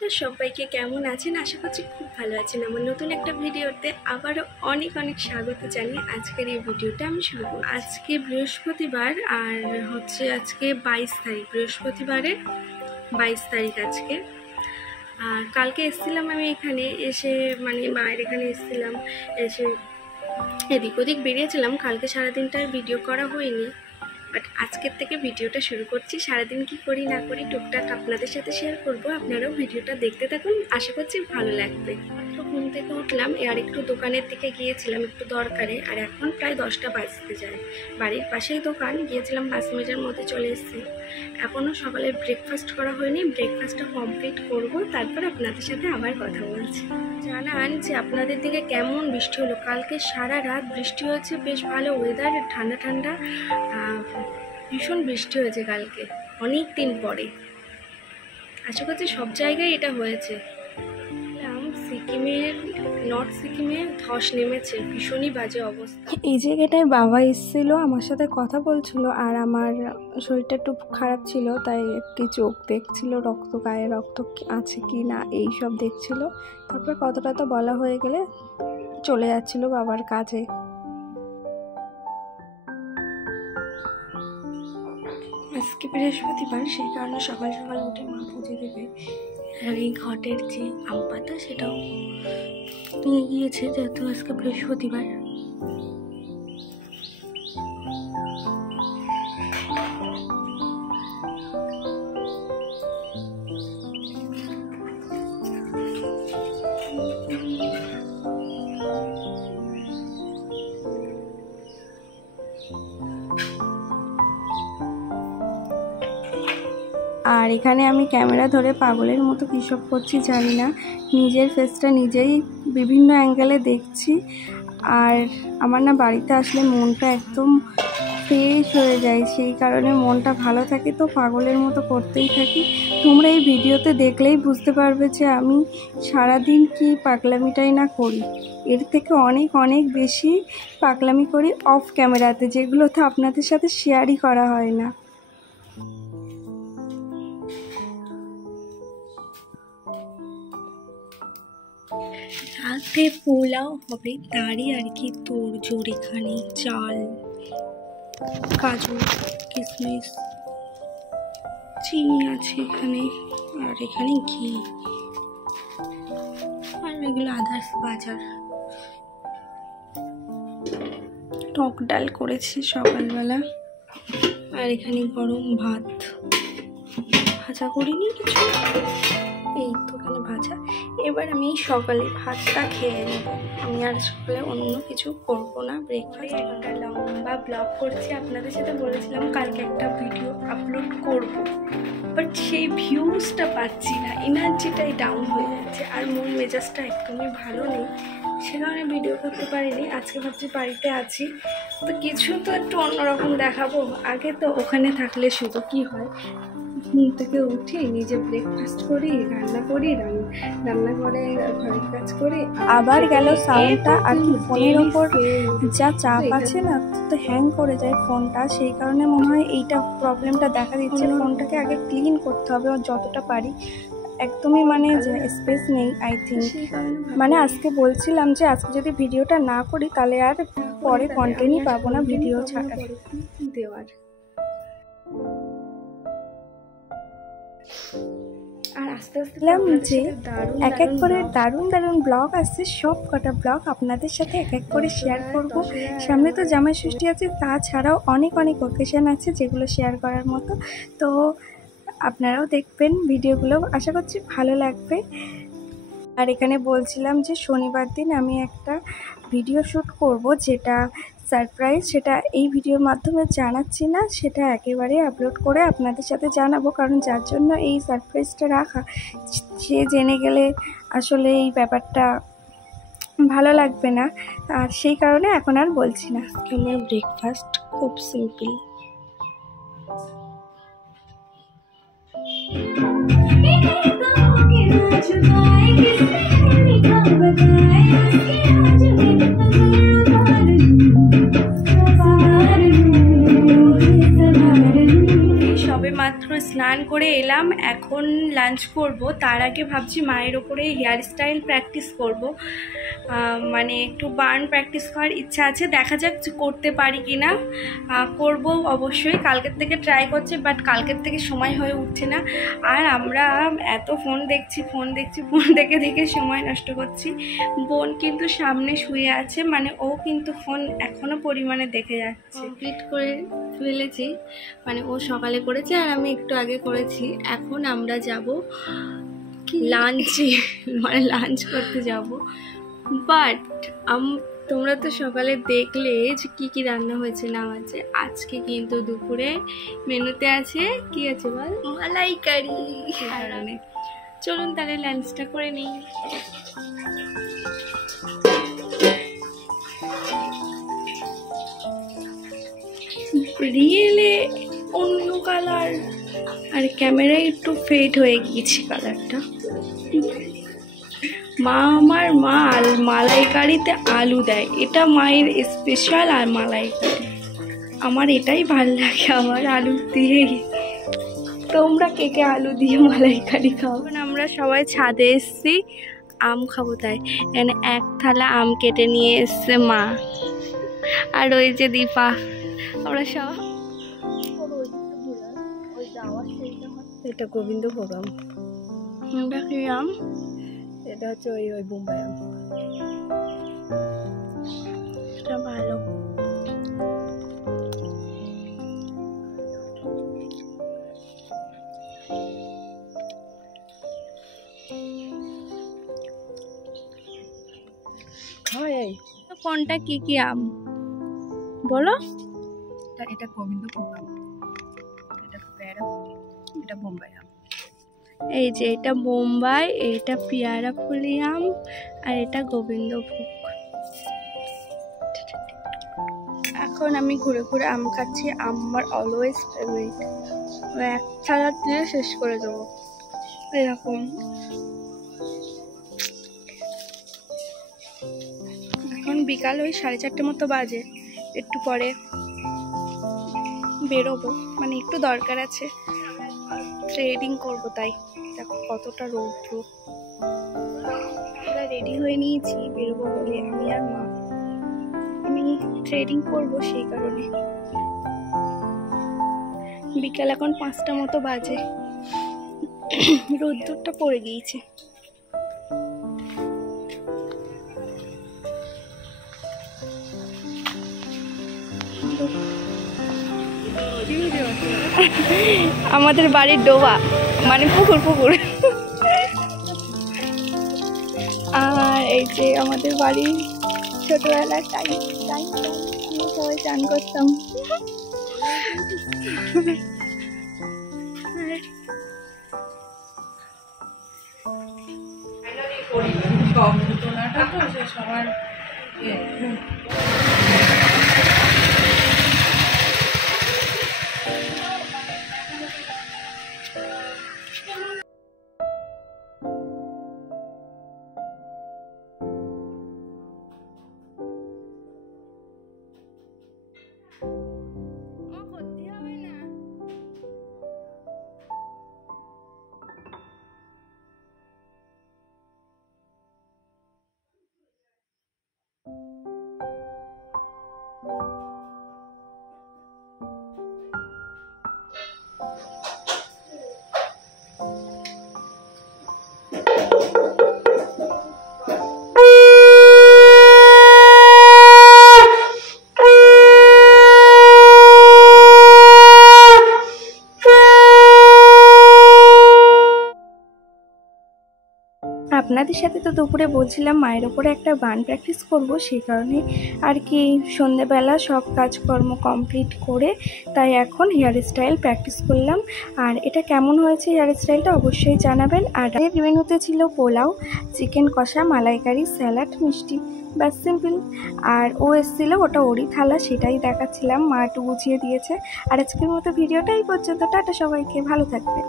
তো সবাইকে কেমন আছেন? আশা করছি খুব ভালো আছেন। আমার নতুন একটা ভিডিওতে আবারও অনেক অনেক স্বাগত জানিয়ে আজকের এই ভিডিওটা আমি শুরু করব। আজকে বৃহস্পতিবার আর আজকে 22 তারিখ, বৃহস্পতিবারের 22 তারিখ আজকে। আর কালকে এসেছিলাম আমি এখানে, এসে মায়ের এখানে এসেছিলাম, এসে এদিক ওদিক বেরিয়েছিলাম। কালকে সারাদিনটার ভিডিও করা হয়নি, বাট আজকের থেকে ভিডিওটা শুরু করছি। সারাদিন কি করি না করি টুকটাক আপনাদের সাথে শেয়ার করব। আপনারাও ভিডিওটা দেখতে থাকুন, আশা করছি ভালো লাগবে। তো ঘুম থেকে উঠলাম, আর একটু দোকানের দিকে গিয়েছিলাম একটু দরকারে। আর এখন প্রায় 10টা বাজতে যায়। বাড়ির পাশেই দোকান, গিয়েছিলাম 5 মিনিটের মধ্যে চলে এসেছি। এখনও সকালে ব্রেকফাস্ট করা হয়নি, ব্রেকফাস্টটা কমপ্লিট করব, তারপর আপনাদের সাথে আবার কথা বলছি। জানান যে আপনাদের দিকে কেমন বৃষ্টি হলো। কালকে সারা রাত বৃষ্টি হয়েছে, বেশ ভালো ওয়েদার, ঠান্ডা ঠান্ডা, ভীষণ বৃষ্টি হয়েছে কালকে অনেক দিন পরে। আশা করছি সব জায়গায় এটা হয়েছে। সিকিমের, নর্থ সিকিমে ধস নেমেছে, ভীষণই বাজে অবস্থা। এই জায়গাটায় বাবা এসেছিল, আমার সাথে কথা বলছিল, আর আমার শরীরটা একটু খারাপ ছিল, তাই একটি চোখ দেখছিল, রক্ত গায়ে রক্ত আছে কি না এই সব দেখছিল। তারপর কতটা তো বলা হয়ে গেলে চলে যাচ্ছিল বাবার কাজে। আজকে বৃহস্পতিবার, সেই কারণে সকাল সকাল উঠে মা পুজো দেবে। আর এই ঘটের যে আম পাতা সেটাও নিয়ে গিয়েছে, যেহেতু আজকে বৃহস্পতিবার। আর এখানে আমি ক্যামেরা ধরে পাগলের মতো কী সব করছি জানি না, নিজের ফেসটা নিজেই বিভিন্ন অ্যাঙ্গেলে দেখছি। আর আমার না বাড়িতে আসলে মনটা একদম ফ্রেশ হয়ে যায়, সেই কারণে মনটা ভালো থাকে, তো পাগলের মতো করতেই থাকি। তোমরা এই ভিডিওতে দেখলেই বুঝতে পারবে যে আমি সারাদিন কি পাগলামিটাই না করি। এর থেকে অনেক অনেক বেশি পাগলামি করি অফ ক্যামেরাতে, যেগুলোতে আপনাদের সাথে শেয়ারই করা হয় না। রাতে পোলাও হবে, তারই আর কি তোড়জোড়। এখানে চাল, কাজু, কিশমিশ, চিনি আছে এখানে, আর এখানে ঘি, আর এগুলো আদার্স বাজার। টক ডাল করেছি সকালবেলা, আর এখানে গরম ভাত, ভাজা করিনি কিছু, এই তো এখানে ভাজা। এবার আমি সকালে ভাতটা খেয়ে নেব, আমি আর সকালে অন্য কিছু করবো না। ব্রেকফাস্ট একটা লম্বা ব্লগ করছি, আপনাদের সাথে বলেছিলাম কালকে একটা ভিডিও আপলোড করব, বাট সেই ভিউজটা পাচ্ছি না, এনার্জিটাই ডাউন হয়ে যাচ্ছে, আর মন মেজাজটা একদমই ভালো নেই, সে কারণে ভিডিও করতে পারিনি। আজকে ভাবছি বাড়িতে আছি তো কিছু তো একটু অন্যরকম দেখাবো। আগে তো ওখানে থাকলে শুধু কি হয়, ঘুম থেকে উঠি, নিজে ব্রেকফাস্ট করি, রান্না করি, রান্না করে ঘরের কাজ করি, আবার গেল সাউন্ডটা। আর কি ফোনের ওপর যা চাপ আছে না, তো হ্যাং করে যায় ফোনটা, সেই কারণে মনে হয় এইটা প্রবলেমটা দেখা দিচ্ছে। ফোনটাকে আগে ক্লিন করতে হবে যতটা পারি, একদমই যে স্পেস নেই আই থিঙ্ক। আজকে বলছিলাম যে আজকে যদি ভিডিওটা না করি তাহলে আর পরে কন্টেন্টই পাবো না ভিডিও ছাড়া দেওয়ার। আর আস্তে আস্তে যে এক এক করে দারুণ দারুণ ব্লগ আসছে, সব কটা ব্লগ আপনাদের সাথে এক এক করে শেয়ার করব। সামনে তো জামাই ষষ্ঠী আছে, তাছাড়াও অনেক অনেক অকেশন আছে যেগুলো শেয়ার করার মতো, তো আপনারাও দেখবেন ভিডিওগুলো, আশা করছি ভালো লাগবে। আর এখানে বলছিলাম যে শনিবার দিন আমি একটা ভিডিও শ্যুট করব, যেটা সারপ্রাইজ, সেটা এই ভিডিওর মাধ্যমে জানাচ্ছি না, সেটা একেবারে আপলোড করে আপনাদের সাথে জানাবো। কারণ যার জন্য এই সারপ্রাইজটা রাখা, সে জেনে গেলে আসলে এই ব্যাপারটা ভালো লাগবে না, আর সেই কারণে এখন আর বলছি না। আজকে আমার ব্রেকফাস্ট খুব সিম্পল। সবে মাত্র স্নান করে এলাম, এখন লাঞ্চ করব। তার আগে ভাবছি মায়ের ওপরে হেয়ার স্টাইল প্র্যাকটিস করব, মানে একটু বার্ন প্র্যাকটিস করার ইচ্ছা আছে, দেখা যাক করতে পারি কি না। করব অবশ্যই, কালকের থেকে ট্রাই করছি, বাট কালকের থেকে সময় হয়ে উঠছে না। আর আমরা এত ফোন দেখছি ফোন দেখে দেখে সময় নষ্ট করছি। বোন কিন্তু সামনে শুয়ে আছে, মানে ও কিন্তু ফোন এখনও পরিমাণে দেখে যাচ্ছে। কমপ্লিট করে ফেলেছি, মানে ও সকালে করেছে আর আমি একটু আগে করেছি। এখন আমরা যাব লাঞ্চে, মানে লাঞ্চ করতে যাব। বাট তোমরা তো সকালে দেখলে যে কী রান্না হয়েছে না হয়েছে। আজকে কিন্তু দুপুরে মেনুতে আছে, কি আছে বল, মালাইকারি। কারণে চলুন তাহলে লাঞ্চটা করে নিই। রিয়েলে অন্য কালার, আর ক্যামেরায় একটু ফেড হয়ে গিয়েছে কালারটা। মা মালাইকারিতে আলু দেয়, এটা মায়ের স্পেশাল। আর মালাইকারি আমার এটাই ভাল লাগে, আমার আলু দিয়ে। তোমরা কে কে আলু দিয়ে মালাইকারি খাও? আমরা সবাই ছাদে এসছি আম খাবো, তাই এখানে এক থালা আম কেটে নিয়ে এসছে মা, আর ওই যে দীপা। আমরা সব, এটা গোবিন্দভোগ আম, এটা কি আম? এটা হচ্ছে ওই বোম্বাই আম, এটা ভালো। কোনটা কি আম বলো? এটা গোবিন্দভোগ আম, এটা পেয়ারা, এটা বোম্বাই আম। এই যে এটা বোম্বাই, এটা পেয়ারা ফুলি আম, আর এটা গোবিন্দভোগ। এখন আমি ঘুরে ঘুরে আম খাচ্ছি, আমার অলওয়েজ ফেভারিট। এক থালা দিয়ে শেষ করে দেবো এরকম। এখন বিকাল ওই 4:30 মতো বাজে, একটু পরে বেরোবো, মানে একটু দরকার আছে, থ্রেডিং করবো। তাই দেখো কতটা রৌদ্র। আমরা রেডি হয়ে নিয়েছি বেরোবো বলে, আমি আর মা। আমি থ্রেডিং করবো সেই কারণে। বিকাল এখন 5টা মতো বাজে, রোদ্দুরটা পড়ে গিয়েছে। আমাদের বাড়ির ডোবা, মানে পুকুর। আর এই যে আমাদের বাড়ির ছোটবেলার টাইম আমরা সবাই চান করতাম। সবার আপনাদের সাথে তো দুপুরে বলছিলাম মায়ের ওপরে একটা গান প্র্যাকটিস করব, সেই কারণে আর কি সন্ধ্যেবেলা সব কাজকর্ম কমপ্লিট করে তাই এখন হেয়ার স্টাইল প্র্যাকটিস করলাম। আর এটা কেমন হয়েছে হেয়ার স্টাইলটা অবশ্যই জানাবেন। আর মেনুতে ছিল পোলাও, চিকেন কষা, মালাইকারি, স্যালাড, মিষ্টি, ব্যাস সিম্পল। আর ও এসেছিলো, ওটা ওরই থালা, সেটাই দেখাচ্ছিলাম, মা একটু গুছিয়ে দিয়েছে। আর আজকের মতো ভিডিওটা এই পর্যন্ত, টাটা সবাইকে, ভালো থাকবে।